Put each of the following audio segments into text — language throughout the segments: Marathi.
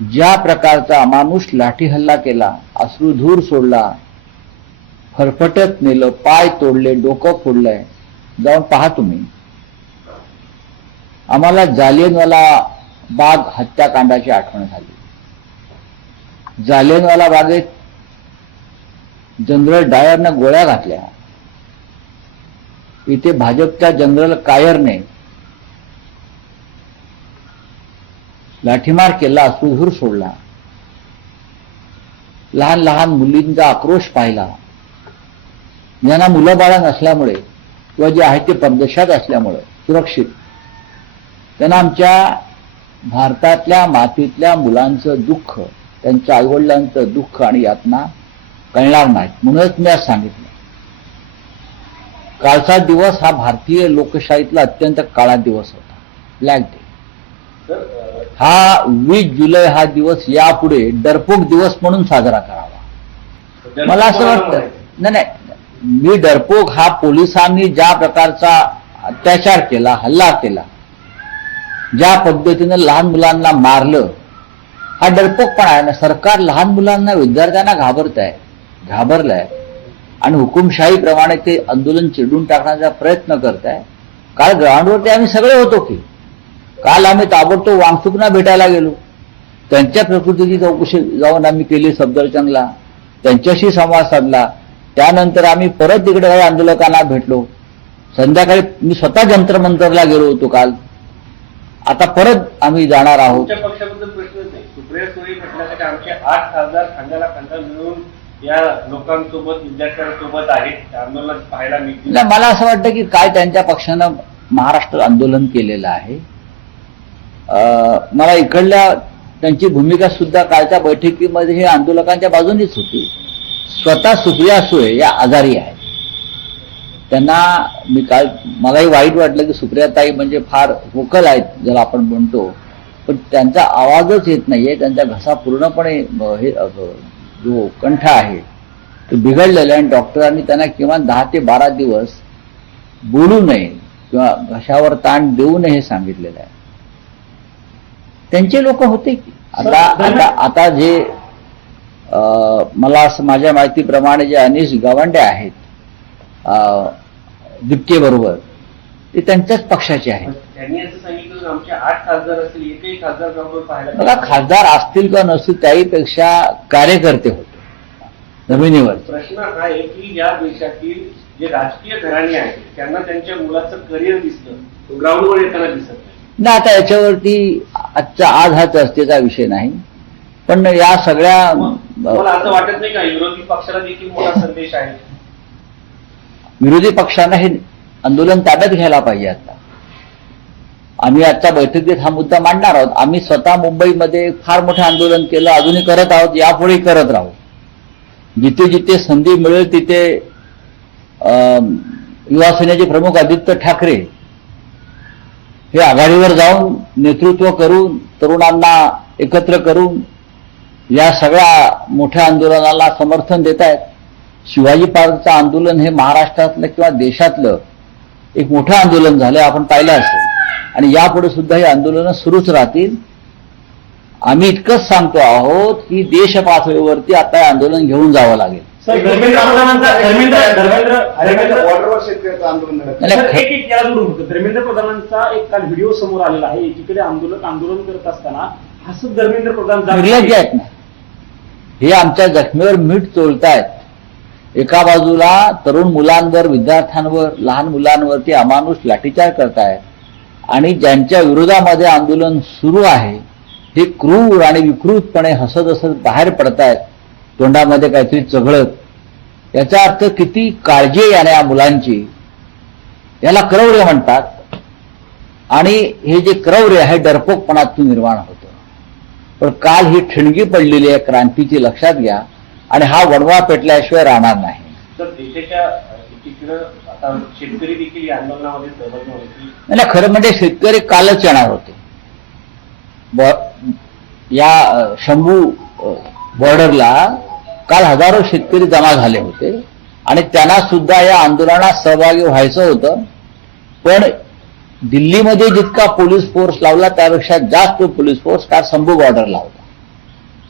ज्या प्रकारचा अमानुष लाठी हल्ला केला, अश्रुधूर सोडला, फरफटत नेलं, पाय तोडले, डोकं फोडलंय, जाऊन पहा तुम्ही. आम्हाला जालियनवाला बाग हत्याकांडाची आठवण झाली. जालियनवाला बागेत जनरल डायरनं गोळ्या घातल्या. इथे भाजपच्या जनरल कायरने लाठीमार केला, अश्रुधूर सोडला, लहान लहान मुलींचा आक्रोश पाहिला. ज्यांना मुलं बाळा नसल्यामुळे किंवा जे आहे ते परदेशात असल्यामुळे सुरक्षित, त्यांना आमच्या भारतातल्या मातीतल्या मुलांचं दुःख, त्यांच्या आईवडिलांचं दुःख आणि यातना कळणार नाहीत. म्हणूनच मी आज सांगितलं, कालचा दिवस हा भारतीय लोकशाहीतला अत्यंत काळा दिवस होता, ब्लॅक डे. हा 20 जुलै हा दिवस यापुढे डरपोक दिवस म्हणून साजरा करावा. मला असं वाटतं, नाही, मी डरपोक हा पोलिसांनी ज्या प्रकारचा अत्याचार केला, हल्ला केला, ज्या पद्धतीनं लहान मुलांना मारलं, हा डरपोकपणा आहे ना. सरकार लहान मुलांना, विद्यार्थ्यांना घाबरलंय आणि हुकुमशाहीप्रमाणे ते आंदोलन चिरडून टाकण्याचा प्रयत्न करत आहे. काल ग्राउंडवरती आम्ही सगळे होतो की, काल आम्ही ताबडतोब वांगचुकना भेटायला गेलो, त्यांच्या प्रकृतीची चौकशी जाऊन आम्ही केली सफदरजंगला, त्यांच्याशी संवाद साधला. त्यानंतर आम्ही परत तिकडे काही आंदोलकांना भेटलो. संध्याकाळी मी स्वतः जंतर मंतरला गेलो होतो काल. आता परत आम्ही जाणार आहोत. पक्षाबद्दल प्रश्नच नाही. सुप्रिया सुळे म्हटल्यासाठी आमचे 8 खासदार खांद्याला खांदा मिळून या लोकांसोबत, विद्यार्थ्यांसोबत आहेत, आंदोलन पाहायला मिळतील. मला असं वाटतं की काय त्यांच्या पक्षानं महाराष्ट्र आंदोलन केलेलं आहे. मला इकडल्या त्यांची भूमिका सुद्धा कालच्या बैठकीमध्ये हे आंदोलकांच्या बाजूनीच होती. स्वतः सुप्रिया सुळे या आजारी आहेत. त्यांना मी काल, मलाही वाईट वाटलं की सुप्रियाताई म्हणजे फार व्होकल आहेत ज्याला आपण म्हणतो, पण त्यांचा आवाजच येत नाहीये. त्यांचा घसा पूर्णपणे हे जो कंठ आहे तो बिघडलेला आहे आणि डॉक्टरांनी त्यांना किमान 10 ते 12 दिवस बोलू नये किंवा घशावर ताण देऊ नये हे सांगितलेलं आहे. त्यांचे लोक होते की आता जे मला असं माझ्या माहितीप्रमाणे जे अनिश गवंडे आहेत दिपके बरोबर, ते त्यांच्याच पक्षाचे आहेत. त्यांनी असं सांगितलं आमचे 8 खासदार असतील, एकही खासदार पाहायला. बघा, खासदार असतील किंवा नसतील, त्याहीपेक्षा कार्यकर्ते होते जमिनीवर. प्रश्न हा आहे की या देशातील जे राजकीय घराणे आहेत त्यांना त्यांच्या मुलाचं करिअर दिसतं, ग्राउंडवर येताना दिसत नाही. आता याच्यावरती आजचा आज हा चर्चेचा विषय नाही, पण या सगळ्या मला असं वाटत नाही का विरोधी पक्षाला देखील मोठा संदेश आहे? विरोधी पक्षांना हे आंदोलन ताब्यात घ्यायला पाहिजे. आता आम्ही आजच्या बैठकीत हा मुद्दा मांडणार आहोत. आम्ही स्वतः मुंबईमध्ये फार मोठं आंदोलन केलं, अजूनही करत आहोत, यापुढे करत राहू. जिथे जिथे संधी मिळेल तिथे युवासेनेचे प्रमुख आदित्य ठाकरे हे आघाडीवर जाऊन नेतृत्व करून, तरुणांना एकत्र करून या सगळ्या मोठ्या आंदोलनाला समर्थन देत आहेत. शिवाजी पार्कचं आंदोलन हे महाराष्ट्रातलं किंवा देशातलं एक मोठं आंदोलन झालं, आपण पाहिलं असेल, आणि यापुढे सुद्धा ही आंदोलनं सुरूच राहतील. आम्ही इतकंच सांगतो आहोत की देश पातळीवरती आता हे आंदोलन घेऊन जावं लागेल. धर्मेंद्र प्रधानांचा एक काल व्हिडिओ समोर आलेला आहे. एकीकडे आंदोलन करत असताना हसत धर्मेंद्र प्रधान निर्लज्ज आहेत ना, हे आमच्या जखमेवर मीठ चोळतायत. एका बाजूला तरुण मुलांवर, विद्यार्थ्यांवर, लहान मुलांवरती अमानुष लाठीचार करतायत आणि ज्यांच्या विरोधामध्ये आंदोलन सुरू आहे हे क्रूर आणि विकृतपणे हसत हसत बाहेर पडतायत, तोंडामध्ये काहीतरी चघळत. याचा अर्थ किती काळजी आहे या मुलांची. याला क्रौर्य म्हणतात आणि हे जे क्रौर्य आहे डरपोकपणातून निर्माण होतं. पण काल ही ठिणगी पडलेली आहे क्रांतीची, लक्षात घ्या, आणि हा वणवा पेटल्याशिवाय राहणार नाही. तर देशाच्या एकीकडे आता शेतकरी देखील या आंदोलनामध्ये सहभागी होतील. नाही, खरं म्हणजे शेतकरी कालच येणार होते. या शंभू बॉर्डरला काल हजारो शेतकरी जमा झाले होते आणि त्यांना सुद्धा या आंदोलनात सहभागी व्हायचं होतं. पण दिल्लीमध्ये जितका पोलीस फोर्स लावला त्यापेक्षा जास्त पोलीस फोर्स काल शंभू बॉर्डरला होता.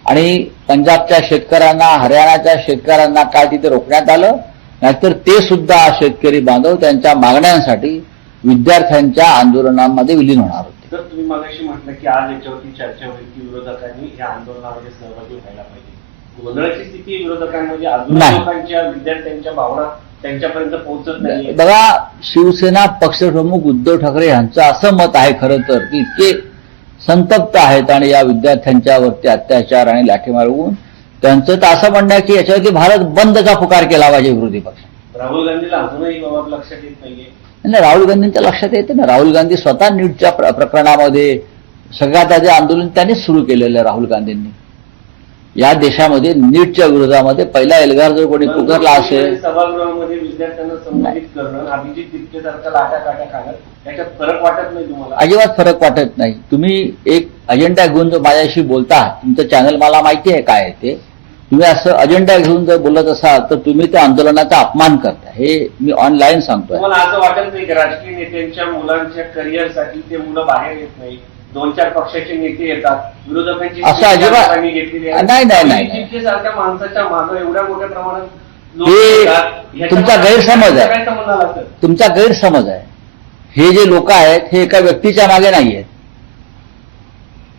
आणि पंजाबच्या शेतकऱ्यांना, हरियाणाच्या शेतकऱ्यांना काय तिथे रोखण्यात आलं, नाहीतर ते सुद्धा शेतकरी बांधव त्यांच्या मागण्यांसाठी विद्यार्थ्यांच्या आंदोलनामध्ये विलीन होणार होते. तर तुम्ही मागाशी म्हटलं की आज याच्यावरती चर्चा होईल की विरोधकांनी या आंदोलनामध्ये सहभागी व्हायला पाहिजे. गोंधळाची स्थिती विरोधकांमध्ये अजून नाही. लोकांच्या, विद्यार्थ्यांच्या भावना त्यांच्यापर्यंत पोहोचत नाही. बघा, शिवसेना पक्षप्रमुख उद्धव ठाकरे यांचं असं मत आहे खरं तर की इतके संतप्त आहेत आणि या विद्यार्थ्यांच्यावरती अत्याचार आणि लाठीमार होऊन त्यांचं तर असं म्हणणं आहे की याच्यावरती भारत बंदचा पुकार केला पाहिजे विरोधी पक्ष. राहुल गांधीला अजूनही बाबा लक्षात येत नाहीये. नाही, राहुल गांधींच्या लक्षात येते ना. राहुल गांधी स्वतः नीटच्या प्रकरणामध्ये सगळ्यात आधी आंदोलन त्यांनीच सुरू केलेलं आहे. राहुल गांधींनी या देशामध्ये नीटच्या विरोधामध्ये पहिला एल्गार जर कोणी पुकारला असेल, सभागृहामध्ये विद्यार्थ्यांना संबोधित करणं, अभिजित तितकेसारखा लाटा काट्या खाणं, याच्यात फरक वाटत नाही तुम्हाला? अजिबात फरक वाटत नाही. तुम्ही एक अजेंडा घेऊन जर माझ्याशी बोलता, तुमचं चॅनल मला माहिती आहे काय आहे ते, तुम्ही असं अजेंडा घेऊन जर बोलत असाल तर तुम्ही त्या आंदोलनाचा अपमान करता. हे मी ऑनलाईन सांगतोय. तुम्हाला असं वाटत नाही की राजकीय नेत्यांच्या मुलांच्या करिअरसाठी ते मुलं बाहेर येत नाही, 2-4 पक्षाचे नेते येतात, विरोधकांची असं अजिबात घेतलेली नाही. सारख्या माणसाच्या मागं एवढ्या मोठ्या प्रमाणात लोक हे येतात. तुमचा गैरसमज आहे. काय संबंध आला तर? तुमचा गैरसमज आहे. हे जे लोक आहेत हे एका व्यक्तीच्या मागे नाही आहेत.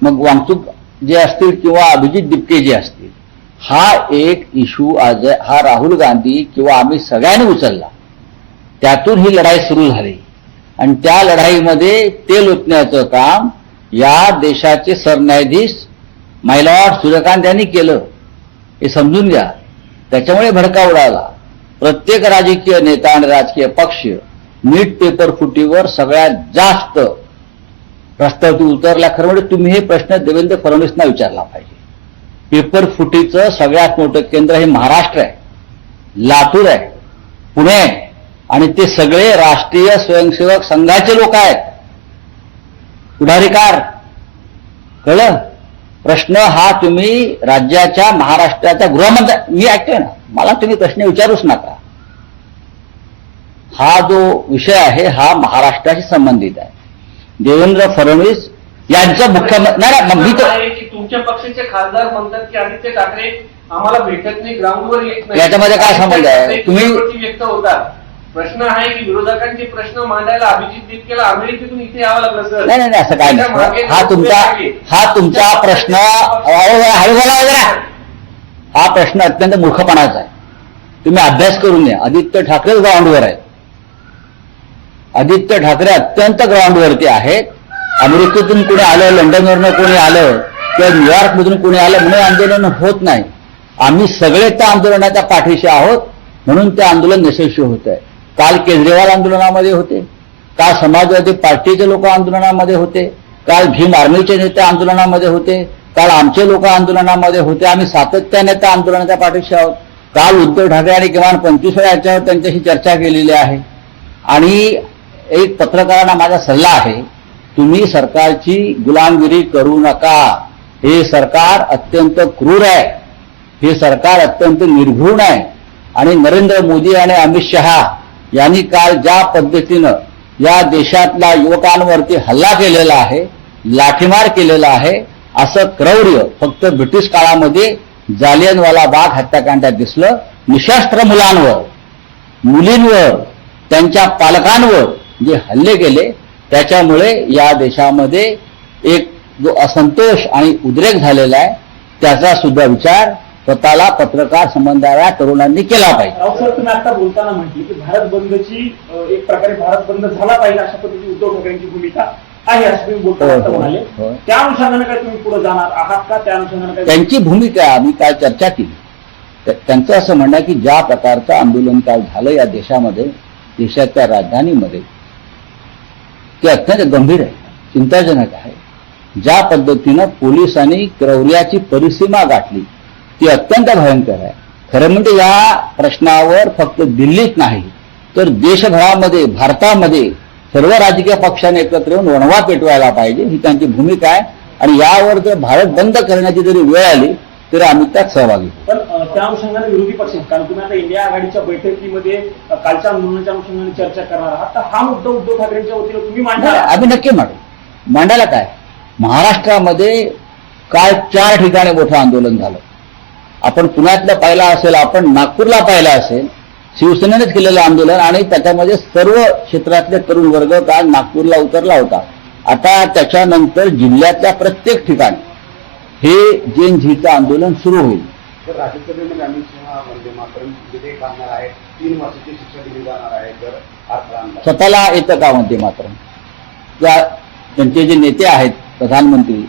मग वांगचूक जे असतील किंवा अभिजित दिपके जे असतील, हा एक इश्यू आज हा राहुल गांधी किंवा आम्ही सगळ्यांनी उचलला. त्यातून ही लढाई सुरू झाली आणि त्या लढाईमध्ये तेल ओतण्याचं काम या देशाचे सरन्यायाधीश मायलॉर्ड सूर्यकांत यांनी केलं. हे समजून घ्या. त्याच्यामुळे भडका उडाला. प्रत्येक राजकीय नेता आणि राजकीय पक्ष नीट पेपर फुटीवर सगळ्यात जास्त रस्त्यावरती उतरला. खरं म्हणजे तुम्ही हे प्रश्न देवेंद्र फडणवीसना विचारला पाहिजे. पेपर फुटीचं सगळ्यात मोठं केंद्र हे महाराष्ट्र आहे, लातूर आहे, पुणे आहे आणि ते सगळे राष्ट्रीय स्वयंसेवक संघाचे लोक आहेत, पुढारीकार. कळलं? प्रश्न हा तुम्ही राज्याच्या, महाराष्ट्राच्या गृहमंत्री, मी ऐकतोय ना, मला तुम्ही प्रश्न विचारूच नका. हा जो विषय आहे हा महाराष्ट्राशी संबंधित आहे. देवेंद्र फडणवीस यांचं मुख्यमंत्री नाही, मी तर की तुमच्या पक्षाचे खासदार म्हणतात की आदित्य ठाकरे आम्हाला भेटत नाही, ग्राउंडवर येत नाही. याच्यामध्ये काय संबंध आहे? तुम्ही व्यक्त होतात. प्रश्न आहे की विरोधकांचे प्रश्न मांडायला अभिजित दिपकेला अमेरिकेतून इथे यावं लागलं सर. नाही नाही असं काय नाही. हा तुमचा प्रश्न, हळू बोला वगैरे, हा प्रश्न अत्यंत मूर्खपणाचा आहे. तुम्ही अभ्यास करून या. आदित्य ठाकरे ग्राउंडवर आहेत. आदित्य ठाकरे अत्यंत ग्राउंडवरती आहेत. अमेरिकेतून कोणी आलं, लंडनवरनं कोणी आलं किंवा न्यूयॉर्कमधून कोणी आलं म्हणून आंदोलन होत नाही. आम्ही सगळे त्या आंदोलनाच्या पाठीशी आहोत म्हणून ते आंदोलन यशस्वी होत आहे. काल केजरीवाल आंदोलनामध्ये होते, काल समाजवादी पार्टीचे लोक आंदोलनामध्ये होते, काल भीम आर्मीचे नेते आंदोलनामध्ये होते, काल आमचे लोक आंदोलनामध्ये होते. आम्ही सातत्याने त्या आंदोलनाच्या पाठीशी आहोत. काल उद्धव ठाकरे आणि किमान 25 वेळा याच्यावर त्यांच्याशी चर्चा केलेली आहे. आणि एक पत्रकारांना माझा सल्ला आहे, तुम्ही सरकारची गुलामगिरी करू नका. हे सरकार अत्यंत क्रूर आहे, हे सरकार अत्यंत निर्घृण आहे. आणि नरेंद्र मोदी आणि अमित शहा यांनी काल ज्या पद्धतीनं या देशातल्या युवकांवरती हल्ला केलेला आहे, लाठीमार केलेला आहे, असं क्रौर्य फक्त ब्रिटिश काळामध्ये जालियनवाला बाग हत्याकांडात दिसलं. निशस्त्र मुलांवर, मुलींवर, त्यांच्या पालकांवर जे हल्ले केले त्याच्यामुळे या देशामध्ये एक जो असंतोष आणि उद्रेक झालेला आहे त्याचा सुद्धा विचार स्वतःला पत्रकार संबंधाच्या तरुणांनी केला पाहिजे. रावसाहेब, तुम्ही आता बोलताना म्हटले की भारत बंदची एक प्रकारे भारत बंद झाला पाहिजे अशा पद्धतीने उद्धव ठाकरेंची भूमिका आहे असं तुम्ही बोलताना म्हणाले. त्या अनुषंगाने काय तुम्ही पुढे जाणार आहात का? त्या अनुषंगाने काय त्यांची भूमिका आम्ही काय चर्चा केली. त्यांचं असं म्हणणं की ज्या प्रकारचं आंदोलन काल झालं या देशामध्ये, देशाच्या राजधानीमध्ये, ते अत्यंत गंभीर आहे, चिंताजनक आहे. ज्या पद्धतीनं पोलिसांनी क्रौर्याची परिसीमा गाठली ती अत्यंत भयंकर आहे. खरं म्हणजे या प्रश्नावर फक्त दिल्लीत नाही तर देशभरामध्ये, भारतामध्ये सर्व राजकीय पक्षांनी एकत्र येऊन वणवा पेटवायला पाहिजे, ही त्यांची भूमिका आहे. आणि यावर जर भारत बंद करण्याची जरी वेळ आली तरी आम्ही त्यात सहभागी. पण त्या अनुषंगाने विरोधी पक्ष, कारण तुम्ही आता इंडिया आघाडीच्या बैठकीमध्ये कालच्या आंदोलनाच्या अनुषंगाने चर्चा करणार आहात, तर हा मुद्दा उद्धव ठाकरेंच्या वतीने तुम्ही मांडा. आम्ही नक्की मांडायला काय, महाराष्ट्रामध्ये काय 4 ठिकाणी मोठं आंदोलन झालं. आपण पुण्यातलं पाहिलं असेल, आपण नागपूरला पाहिलं असेल, शिवसेनेनेच केलेलं आंदोलन आणि त्याच्यामध्ये सर्व क्षेत्रातले तरुण वर्ग काल नागपूरला उतरला होता. आता त्याच्यानंतर जिल्ह्यातल्या प्रत्येक ठिकाणी हे जेन झीचं आंदोलन सुरू होईल. तर राज्यसभेमध्ये अमित शहा वंदे मातरम विधेयक आणणार आहे, 3 वर्षाची शिक्षा दिली जाणार आहे जर अडथळा आणला. स्वतःला येतं का वंदे मातरम? त्या त्यांचे जे नेते आहेत प्रधानमंत्री,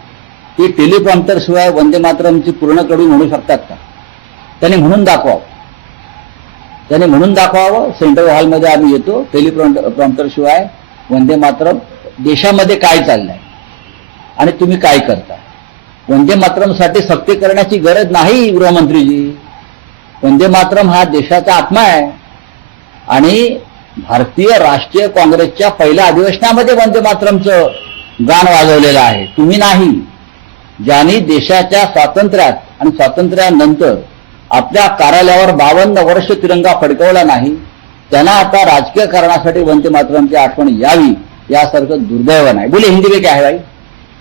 ते टेलिप्रॉम्प्टर शिवाय वंदे मातरमची पूर्ण कडू म्हणू शकतात का? त्यांनी म्हणून दाखवावं. सेंट्रल हॉलमध्ये आम्ही येतो, टेलिप्रॉम्प्टर शिवाय वंदे मातरम देशामध्ये काय चाललंय आणि तुम्ही काय करता. वंदे मातरमसाठी सक्ती करण्याची गरज नाही गृहमंत्रीजी. वंदे मातरम हा देशाचा आत्मा आहे आणि भारतीय राष्ट्रीय काँग्रेसच्या पहिल्या अधिवेशनामध्ये वंदे मातरमचं गाण वाजवलेलं आहे, तुम्ही नाही. ज्यांनी देशाच्या स्वातंत्र्यात आणि स्वातंत्र्यानंतर आपल्या कार्यालयावर 52 वर्ष तिरंगा फडकवला नाही, त्यांना आता राजकीय कारणासाठी वंदे मातरमची आठवण यावी यासारखं दुर्दैव नाही. बोले हिंदी में क्या है भाई?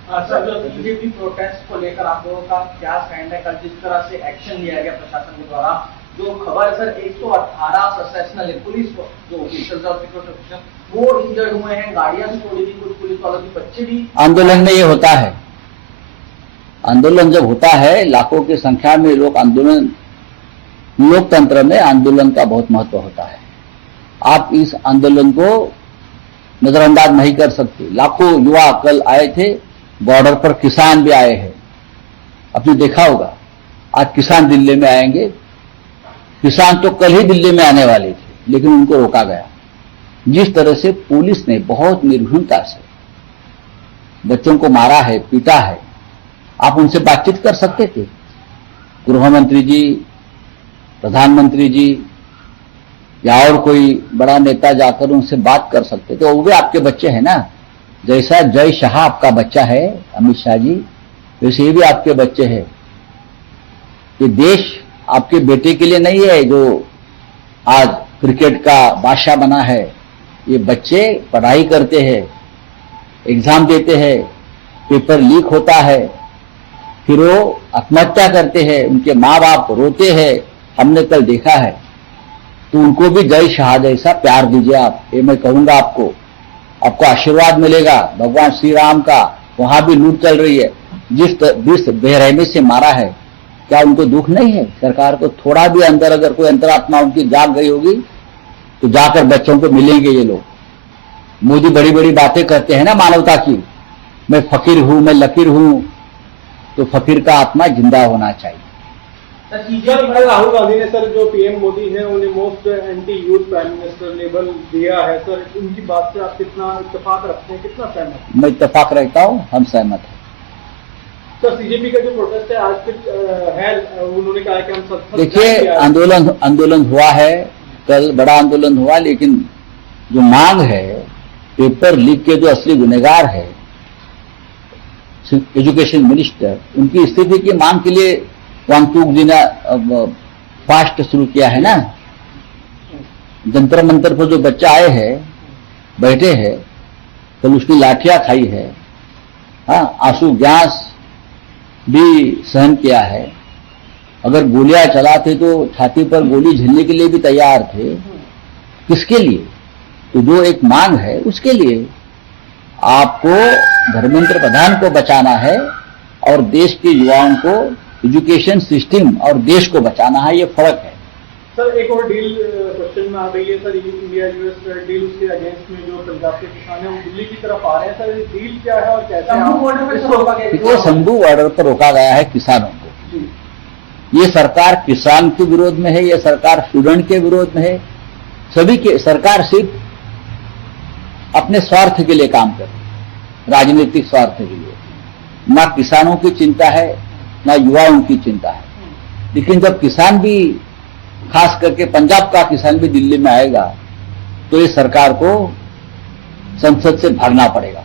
सर, जो बीजेपी प्रोटेस्ट को लेकर आप लोगों का क्या स्टैंड है? कल जिस तरह से एक्शन लिया गया प्रशासन के द्वारा, जो खबर सर 118 ससेशनल पुलिस जो ऑफिसर्स और सिक्योरिटी ऑफिसर वो इंजर्ड हुए हैं, गाड़ियां भी तोड़ी गई, कुछ पुलिस वालों के बच्चे भी। आंदोलन में ये होता है, आंदोलन जब होता है लाखों की संख्या में लोग आंदोलन, लोकतंत्र में आंदोलन का बहुत महत्व होता है. आप इस आंदोलन को नजरअंदाज नहीं कर सकते. लाखों युवा कल आए थे, बॉर्डर पर किसान भी आए हैं. आपने देखा होगा आज किसान दिल्ली में आएंगे. किसान तो कल ही दिल्ली में आने वाले थे लेकिन उनको रोका गया. जिस तरह से पुलिस ने बहुत निर्भीकता से बच्चों को मारा है, पीटा है, आप उनसे बातचीत कर सकते थे. गृहमंत्री जी, प्रधानमंत्री जी या और कोई बड़ा नेता जाकर उनसे बात कर सकते थे. वो भी आपके बच्चे हैं ना. जैसा जय शाह आपका बच्चा है अमित शाह जी, वैसे ये भी आपके बच्चे हैं. ये देश आपके बेटे के लिए नहीं है जो आज क्रिकेट का बादशाह बना है. ये बच्चे पढ़ाई करते हैं, एग्जाम देते हैं, पेपर लीक होता है, फिर वो आत्महत्या करते हैं, उनके माँ बाप रोते हैं, हमने कल देखा है. तो उनको भी जय शाह जैसा प्यार दीजिए आप. ये मैं कहूंगा आपको आशीर्वाद मिलेगा भगवान श्री राम का. वहां भी लूट चल रही है. जिस बेरहमी से मारा है, क्या उनको दुख नहीं है? सरकार को थोड़ा भी अंदर अगर कोई अंतरात्मा उनकी जाग गई होगी तो जाकर बच्चों को मिलेंगे ये लोग. मोदी बड़ी बड़ी बातें करते हैं ना मानवता की, मैं फकीर हूं, मैं लकीर हूं, तो फकीर का आत्मा जिंदा होना चाहिए. सर, राहुल गांधी ने सर जो पीएम मोदी है उन्हें most anti youth prime minister label दिया है. सर, उनकी बात से आप कितना इत्तेफाक रखते हैं, कितना सहमत? मैं इत्तेफाक रहता हूं, हम सहमत हैं. सर, सीजेपी का जो प्रोटेस्ट है आज फिर है, उन्होंने कहा कि हम देखिए आंदोलन हुआ है, कल बड़ा आंदोलन हुआ, लेकिन जो मांग है पेपर लीक के जो असली गुनहगार है एजुकेशन मिनिस्टर, उनकी स्थिति की मांग के लिए वांगचूक जी ने फास्ट शुरू किया है ना. जंतर मंतर पर जो बच्चा आए हैं, बैठे हैं, कल उसकी लाठियां खाई है, हाँ, आंसू गैस भी सहन किया है. अगर गोलियां चलाते तो छाती पर गोली झेलने के लिए भी तैयार थे. किसके लिए? तो जो एक मांग है उसके लिए आपको धर्मेंद्र प्रधान को बचाना है और देश के युवाओं को एजुकेशन सिस्टम और देश को बचाना है. ये फर्क है. सर, एक और डील क्वेश्चन में आ रही है. सर, इंडिया यूएस डील, उसके अगेंस्ट में जो पंजाब के किसान हैं वो दिल्ली की तरफ आ रहे हैं. सर, डील क्या है और कैसे? देखिए, शंभू बॉर्डर पर रोका गया है किसानों को. ये सरकार किसान के विरोध में है, ये सरकार स्टूडेंट के विरोध में है. सभी के सरकार सिर्फ अपने स्वार्थ के लिए काम कर रही है, राजनीतिक स्वार्थ के लिए. ना किसानों की चिंता है, ना युवाओं की चिंता है. लेकिन जब किसान भी, खास करके पंजाब का किसान भी दिल्ली में आएगा तो ये सरकार को संसद से भागना पड़ेगा.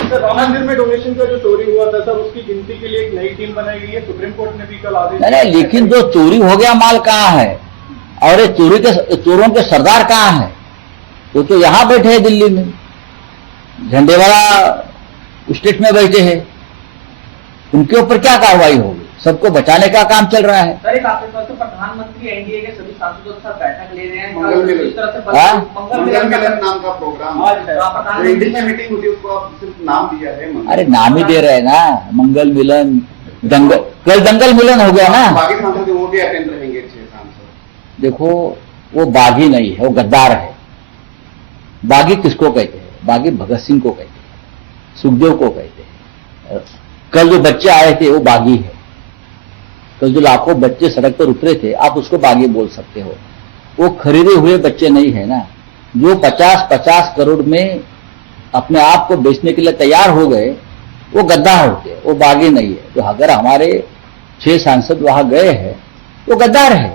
सर, राम मंदिर में डोनेशन का जो चोरी हुआ था सर, उसकी गिनती के लिए एक नई टीम बनाई गई है. सुप्रीम कोर्ट ने भी कल आदेश दिया. नहीं, लेकिन जो चोरी हो गया माल कहाँ है और ये चोरों के सरदार कहाँ है? वो तो यहां बैठे हैं दिल्ली में, झंडे वाला स्टेट में बैठे हैं. उनके ऊपर क्या कार्रवाई होगी? सबको बचाने का काम चल रहा है। सर एक आपके पास तो प्रधानमंत्री एनडीए के सभी सांसदों के साथ बैठक ले रहे हैं, मंगल मिलन। इस तरह से हाँ? मंगल मिलन नाम का प्रोग्राम आज है। जो इंडिया में मीटिंग होती है उसको आप सिर्फ नाम दिया है मंगल। अरे नाम ही दे रहे हैं ना, मंगल मिलन, दंगल, कल दंगल मिलन हो गया ना। बाकी सांसद वो भी अटेंड रहेंगे 6 सांसद। देखो वो बागी नहीं है, वो गद्दार है। बागी किसको कहते हैं? बागी भगत सिंह को कहते हैं, सुखदेव को कहते हैं। कल जो बच्चे आए थे वो बागी है। कल जो लाखों बच्चे सड़क पर उतरे थे, आप उसको बागी बोल सकते हो। वो खरीदे हुए बच्चे नहीं है ना। जो 50-50 करोड़ में अपने आप को बेचने के लिए तैयार हो गए, वो गद्दार होते हैं, वो बागी नहीं है। तो अगर हमारे 6 सांसद वहां गए हैं, वो गद्दार है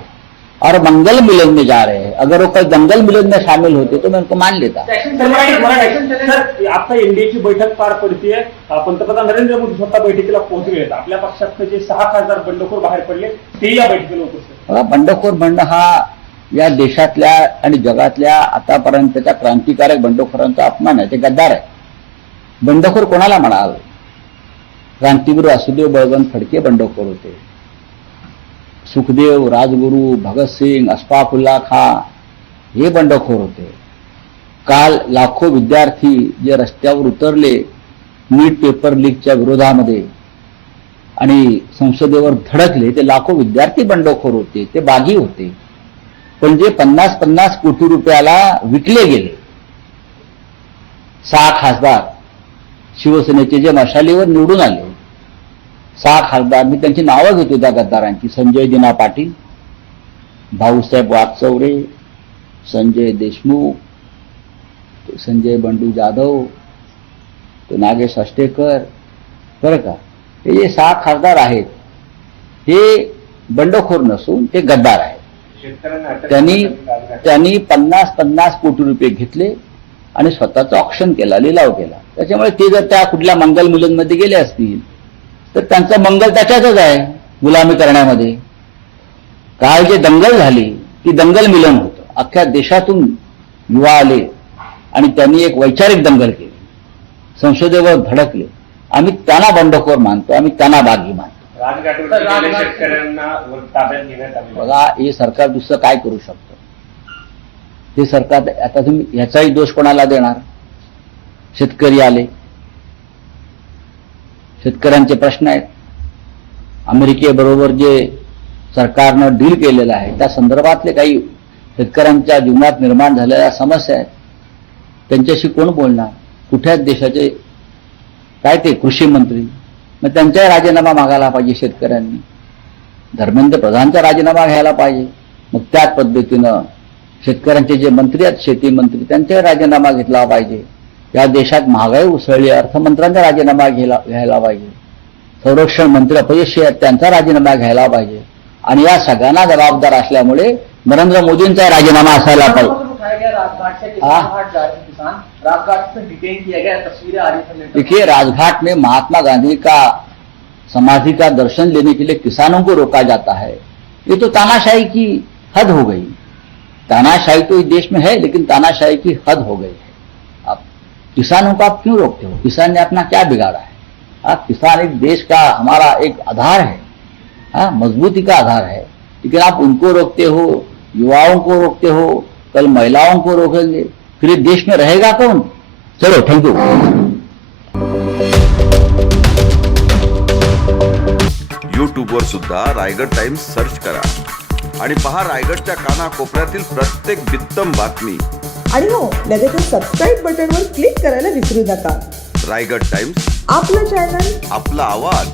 और मंगल मिलन में जा रहे हैं। अगर वो कल दंगल मिलन में शामिल होते तो मैं उनको मान लेता। सर आता एनडीएची बैठक पार पडतीये, पंतप्रधान नरेंद्र मोदी स्वतः बैठकीला पोहोचले आहेत. आपल्या पक्षातले जे 6 खासदार बंडखोर बाहेर पडले ते या बैठकीला उपस्थित. बघा, बंडखोर म्हणणं हा या देशातल्या आणि जगातल्या आतापर्यंतच्या क्रांतिकारक बंडखोरांचा अपमान आहे. ते गद्दार आहे. बंडखोर कोणाला म्हणाल? क्रांतीवीर वासुदेव बळवंत फडके बंडखोर होते. सुखदेव, राजगुरू, भगतसिंग, अशफाकुल्ला खां हे बंडखोर होते. काल लाखो विद्यार्थी जे रस्त्यावर उतरले नीट पेपर लीकच्या विरोधामध्ये आणि संसदेवर धडकले, ते लाखो विद्यार्थी बंडखोर होते, ते बागी होते. पण जे 50-50 कोटी रुपयाला विकले गेले 6 खासदार शिवसेनेचे जे मशालीवर निवडून आले, 6 खासदार, मी त्यांची नावं घेतो त्या गद्दारांची. संजय दिना पाटील, भाऊसाहेब वागचौरे, संजय देशमुख, संजय बंडू जाधव, तो नागेश अष्टेकर, बरं का, हे जे 6 खासदार आहेत हे बंडखोर नसून ते गद्दार आहेत. त्यांनी 50-50 कोटी रुपये घेतले आणि स्वतःचा ऑक्शन केला, लिलाव केला. त्याच्यामुळे ते जर त्या कुठल्या मंगल मिलनमध्ये गेले असतील तर त्यांचं मंगल त्याच्यातच आहे, गुलामी करण्यामध्ये. काल जे दंगल झाली ती दंगल मिलन होतं. अख्ख्या देशातून युवा आले आणि त्यांनी एक वैचारिक दंगल केली, संसदेवर धडकले. आम्ही त्यांना बंडखोर मानतो, आम्ही त्यांना बागी मानतो. राजघाटवर शेतकऱ्यांना ताब्यात घेण्यात आले. बघा, हे सरकार दुसरं काय करू शकतं? हे सरकार, आता तुम्ही ह्याचाही दोष कोणाला देणार? शेतकरी आले, शेतकऱ्यांचे प्रश्न आहेत. अमेरिकेबरोबर जे सरकारनं डील केलेलं आहे त्या संदर्भातले काही शेतकऱ्यांच्या जीवनात निर्माण झालेल्या समस्या आहेत. त्यांच्याशी कोण बोलणार? कुठे आहेत देशाचे काय ते कृषी मंत्री? मग त्यांचाही राजीनामा मागायला पाहिजे शेतकऱ्यांनी. धर्मेंद्र प्रधानचा राजीनामा घ्यायला पाहिजे. मग त्याच पद्धतीनं शेतकऱ्यांचे जे मंत्री आहेत, शेती मंत्री, त्यांचाही राजीनामा घेतला पाहिजे. या देशात महागाई उसळली, अर्थमंत्र्यांचा राजीनामा घ्यायला पाहिजे. संरक्षण मंत्री अपयशी आहेत, त्यांचा राजीनामा घ्यायला पाहिजे. आणि या सगळ्यांना जबाबदार असल्यामुळे नरेंद्र मोदींचा राजीनामा असायला पाहिजे. राजघाट से डिटेन किया गया, तस्वीरें आ रही थी. देखिए, राजघाट में महात्मा गांधी का समाधि का दर्शन लेने के लिए किसानों को रोका जाता है. ये तो तानाशाही की हद हो गई. तानाशाही तो इस देश में है, लेकिन तानाशाही की हद हो गई है. अब किसानों को आप क्यों रोकते हो? किसान ने अपना क्या बिगाड़ा है? किसान एक देश का हमारा एक आधार है, मजबूती का आधार है. लेकिन आप उनको रोकते हो, युवाओं को रोकते हो, कल महिलाओं को रोकेंगे, फिर देश में रहेगा कौन? चलो, थैंक यू. यूट्यूबवर सुद्धा रायगड टाइम्स सर्च करा आणि पहा रायगडच्या कानाकोपऱ्यातील प्रत्येक बित्तम बातमी. आणि हो, लगेच सबस्क्राईब बटनवर क्लिक करायला विसरू नका. रायगड टाइम्स, आपलं चॅनल, आपला आवाज.